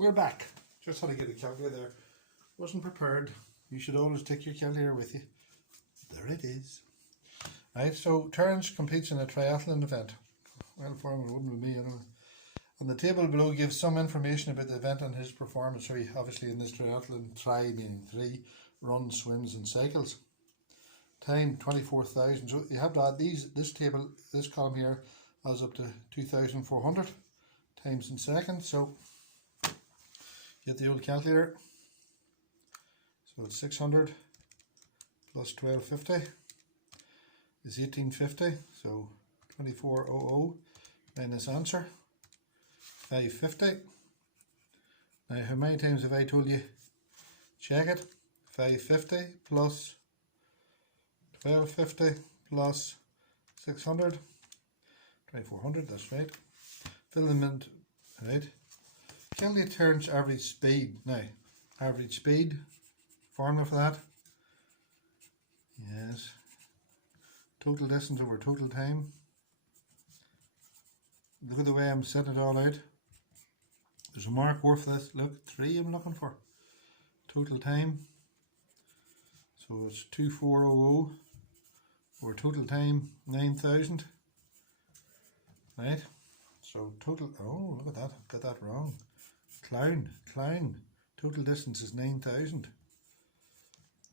We're back. Just had to get a calculator there. Wasn't prepared. You should always take your calculator with you. There it is. Right, so Terence competes in a triathlon event. Well, for him, it wouldn't be me anyway. And the table below gives some information about the event and his performance. So he obviously in this triathlon, meaning 3, runs, swims and cycles. Time 24,000. So you have to add this table, this column here, adds up to 2,400 times in seconds. So get the old calculator. So it's 600 plus 1250 is 1850. So 2400 minus answer 550. Now how many times have I told you? Check it. 550 plus 1250 plus 600, 2400, that's right. Fill them in, right. Calculate Terence average speed. Now, average speed, formula for that. Yes. Total distance over total time. Look at the way I'm setting it all out. There's a mark worth this. Look, 3 I'm looking for. Total time. So it's 2400 over total time 9,000. Right? So total, oh look at that, got that wrong. Clown. Total distance is 9,000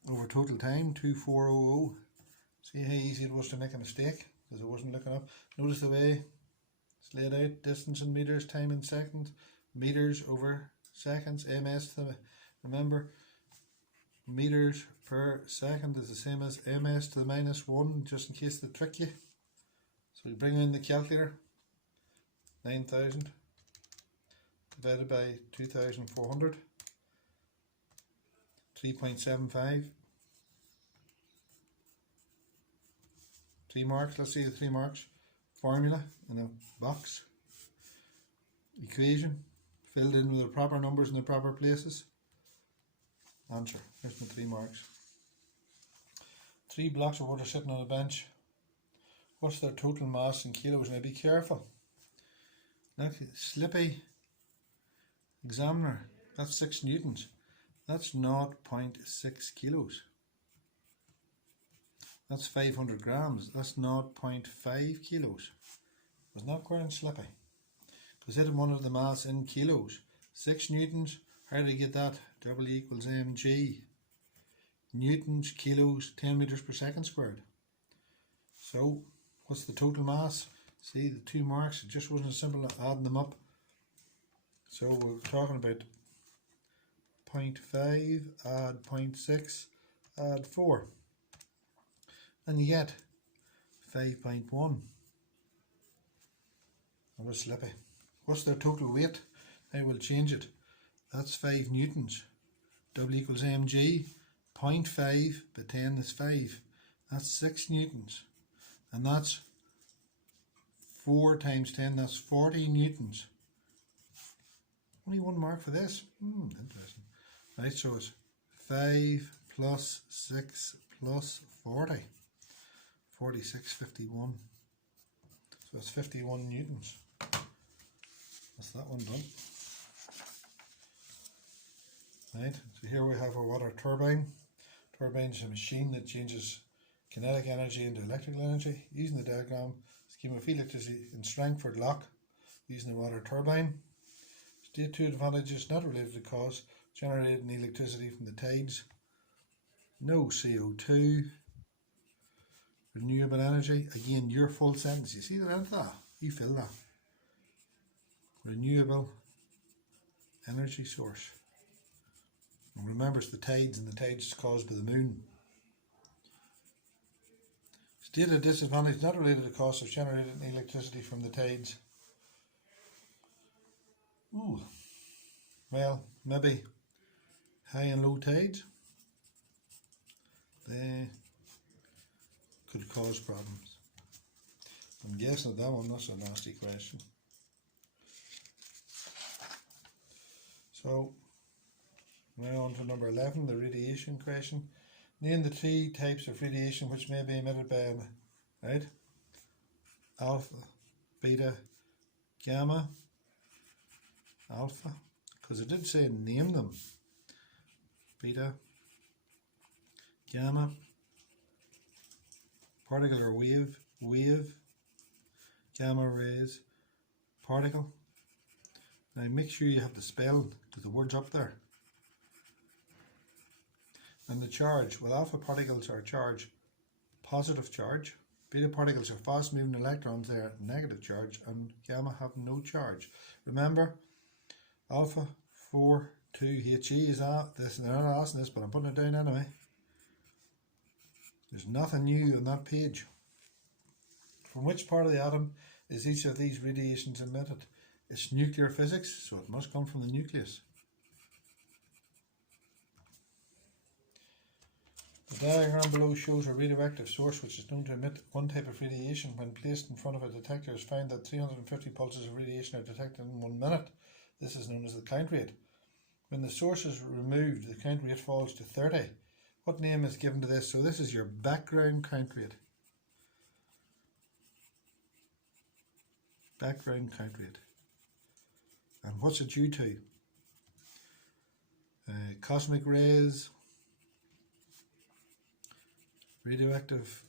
over total time 2400. See how easy it was to make a mistake because I wasn't looking up. Notice the way it's laid out, distance in meters, time in seconds, meters over seconds, ms to the, remember meters per second is the same as ms to the -1, just in case they trick you. So you bring in the calculator. 9,000 divided by 2,400, 3.75. 3 marks, let's see the 3 marks. Formula in a box. Equation filled in with the proper numbers in the proper places. Answer. Here's my 3 marks. 3 blocks of water sitting on a bench. What's their total mass in kilos? Now be careful. Look, slippy examiner. That's 6 newtons. That's 0.6 kilos. That's 500 grams. That's 0.5 kilos. It was not quite slippy. Because it wanted the mass in kilos. 6 newtons. How do you get that? W equals mg. Newtons, kilos, 10 meters per second squared. So, what's the total mass? See, the 2 marks, it just wasn't as simple as adding them up. So, we're talking about 0.5, add 0.6, add 4. And you get 5.1. That was slippy. What's their total weight? I will change it. That's 5 newtons. W equals mg. 0.5 by 10 is 5. That's 6 newtons. And that's 4 times 10, that's 40 newtons. Only 1 mark for this. Interesting. Right, so it's 5 plus 6 plus 40. 46.51. So that's 51 newtons. That's that one done. Right, so here we have our water turbine. Turbine is a machine that changes kinetic energy into electrical energy. Using the diagram, scheme of electricity in Strangford Lock using the water turbine. State 2 advantages not related to cost, generating electricity from the tides. No CO2. Renewable energy. Again, your full sentence. You see the end of that? You fill that. Renewable energy source. And remember, it's the tides, and the tides is caused by the moon. Stated disadvantage not related to cost of generating electricity from the tides. Ooh, well, maybe high and low tides. They could cause problems. I'm guessing that one, that's a nasty question. So, now on to number 11, the radiation question. Name the 3 types of radiation which may be emitted by an, right? Alpha, beta, gamma. Alpha, because it did say name them. Beta, gamma, particle or wave, gamma rays, particle. Now make sure you have the spell, because the word's up there. And the charge, well, alpha particles are charge, positive charge. Beta particles are fast moving electrons, they are negative charge, and gamma have no charge. Remember, alpha 4 2 He is this, and they're not asking this, but I'm putting it down anyway. There's nothing new on that page. From which part of the atom is each of these radiations emitted? It's nuclear physics, so it must come from the nucleus. The diagram below shows a radioactive source which is known to emit one type of radiation. When placed in front of a detector, it's found that 350 pulses of radiation are detected in 1 minute. This is known as the count rate. When the source is removed, the count rate falls to 30. What name is given to this? So this is your background count rate. Background count rate. And what's it due to? Cosmic rays, radioactive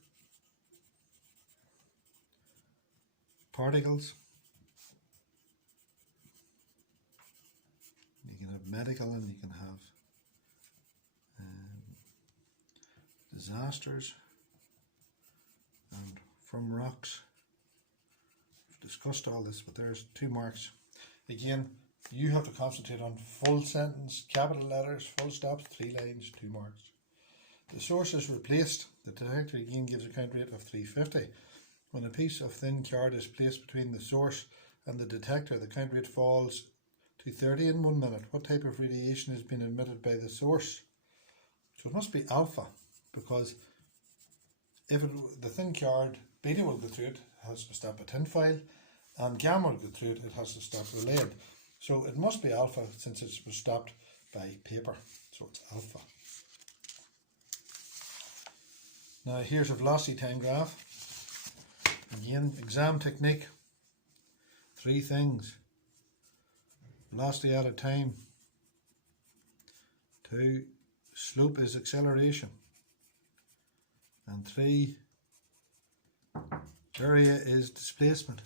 particles. You can have medical, and you can have disasters, and from rocks. We've discussed all this, but there's 2 marks. Again, you have to concentrate on full sentence, capital letters, full stops, 3 lines, 2 marks. The source is replaced. The detector again gives a count rate of 350. When a piece of thin card is placed between the source and the detector, the count rate falls to 30 in 1 minute. What type of radiation has been emitted by the source? So it must be alpha, because if the thin card, beta will go through it, has to stop a tin foil, and gamma will go through it, it has to stop the lead. So it must be alpha, since it was stopped by paper. So it's alpha. Now here's a velocity time graph. Again, exam technique. 3 things. Velocity at a time. 2, slope is acceleration. And 3, area is displacement.